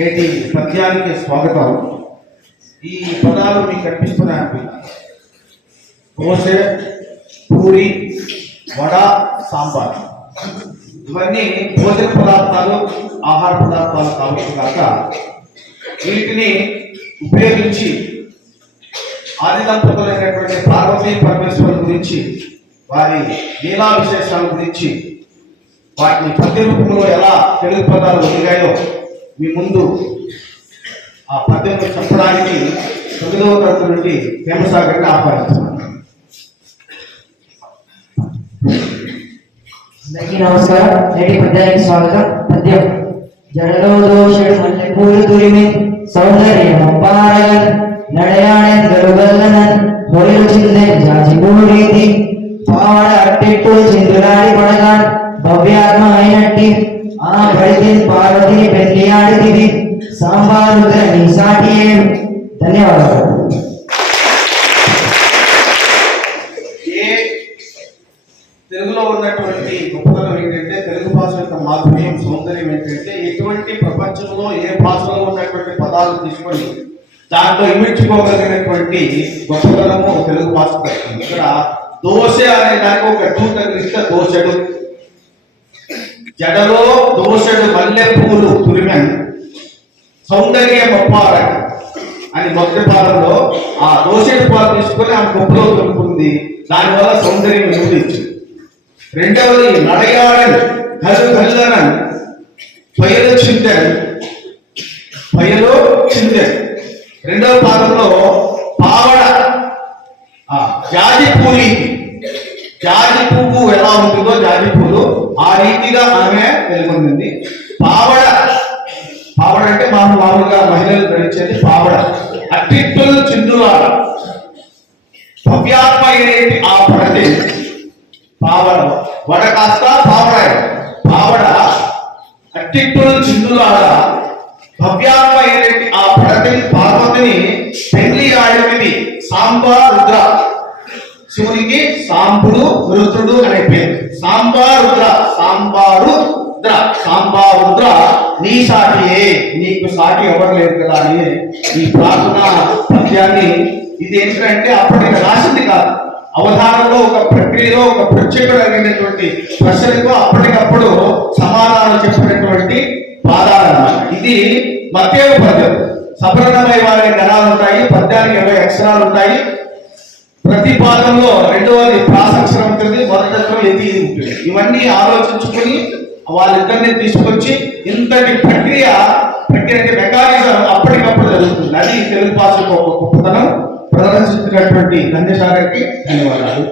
నేటి పద్యానికి స్వాగతం. ఈ పదాలు మీకు కనిపిస్తున్నాయి దోశ పూరి వడ సాంబార్. ఇవన్నీ భోజన పదార్థాలు ఆహార పదార్థాలు కావచ్చు కాక వీటిని ఉపయోగించి ఆది దంపతులైనటువంటి పార్వతీ పరమేశ్వరుల గురించి వారి లీలా విశేషాల గురించి వాటిని ప్రతి రూపంలో ఎలా తెలుగు పదాలు ఒదిగాయో మీ ముందు ఆ పద్యం చెప్పడానికి తొమ్మిదవ తరగతి నుండి హేమసాగర్ని ఆహ్వానిస్తున్నాను. అందరికీ నమస్కారం. నేటి పద్యానికి స్వాగతం. పద్యం. జడలో దోషుడు మల్లె పూలు తురిమి సౌందర్యం అప్పారగన్ నడయాడెన్ గరుగల్లనన్ మొయలు చిందెన్ జాజి పూరీతి పావడ అట్టెట్టు చిందులాడి పడగాన్ భవ్యాత్మ అయినట్టి ఆ పడితిన్ పార్వతిని పెళ్ళి ఆడితివి సాంబారు నీ ధన్యవాదాలు. తెలుగులో ఉన్నటువంటి గొప్పతనం ఏంటంటే తెలుగు భాష యొక్క మాధుర్యం సౌందర్యం ఏంటంటే ఎటువంటి ప్రపంచంలో ఏ భాషలో ఉన్నటువంటి పదాలు తీసుకొని దాంట్లో ఇమిడ్చుకోగలిగినటువంటి గొప్పతనము తెలుగు భాష ఇక్కడ దోశ అనే దానికి ఒక టూ తగిలిస్తే దోశడు జడలో దోషడు మల్లె పువ్వులు తురిమెన్ సౌందర్య మొప్పార అని మొదటి పాదంలో ఆ దోషడు పాలు తీసుకొని ఆ గొప్పలో దొరుకుతుంది దానివల్ల సౌందర్యం వినిపించింది రెండవది నడయాడన్ కలు కల్లనన్ పైలో చింతన్ పయలు చింతన్ రెండవ పాదంలో పావడ జాజి పూరి జాజి పువ్వు ఎలా ఉంటుంది? రీతిగా ఆమె వెలుగొందింది పావడ. పావడ అంటే మాకు మామూలుగా మహిళలు ధరించేది పావడ. అట్టిప్పులు చిందులాడ భవ్యాత్మ అనేది ఆ పడది పావడ. వడ కాస్త పావడ. పావడ అట్టిప్పులు చిందులాడ భవ్యాత్మ అనేది ఆ పడది పార్వతిని పెళ్ళి ఆడినది సాంబా రుద్ర. శివునికి సాంబుడు రుద్రుడు అనే పేరు. సాంబా రుద్ర. సాంబారు రుద్ర. సాంబా రుద్ర నీ సాటియే నీకు సాటి ఎవరు లేరు కదా అని ఈ ప్రార్థన పద్యాన్ని ఇది ఏంటంటే అప్పటికి రాసింది కాదు. అవధానంలో ఒక ప్రక్రియలో ఒక ప్రత్యేకమైనటువంటి ప్రశ్నలకు అప్పటికప్పుడు సమాధానం చెప్పినటువంటి పాదాలు ఇది మధ్యవ పద్యం. సఫలమై వారి గణాలు ఉంటాయి పద్యానికి ఇరవై అక్షరాలు ఉంటాయి. ప్రతి పాదంలో రెండవది ప్రాసక్షరం ఉంటుంది మొదటి అక్షరం ఎది ఉంటుంది. ఇవన్నీ ఆలోచించుకొని వాళ్ళిద్దరిని తీసుకొచ్చి ఇంతటి ప్రక్రియ ప్రక్రియ అంటే మెకానిజం అప్పటికప్పుడు జరుగుతుంది. అది తెలుగు భాషకు ఒక గొప్పతనం. ప్రదర్శించినటువంటి ధన్యసాగర్కి ధన్యవాదాలు.